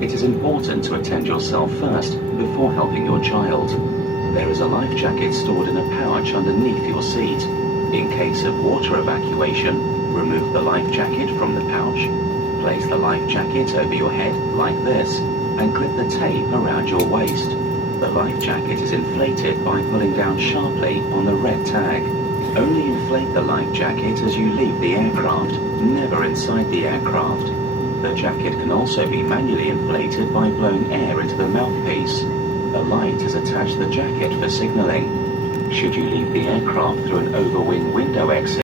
It is important to attend yourself first before helping your child. There is a life jacket stored in a pouch underneath your seat. In case of water evacuation, remove the life jacket from the pouch. Place the life jacket over your head like this and clip the tape around your waist. The life jacket is inflated by pulling down sharply on the red tag. Only inflate the life jacket as you leave the aircraft, never inside the aircraft. The jacket can also be manually inflated by blowing air into the mouthpiece. A light is attached to the jacket for signaling. Should you leave the aircraft through an overwing window exit,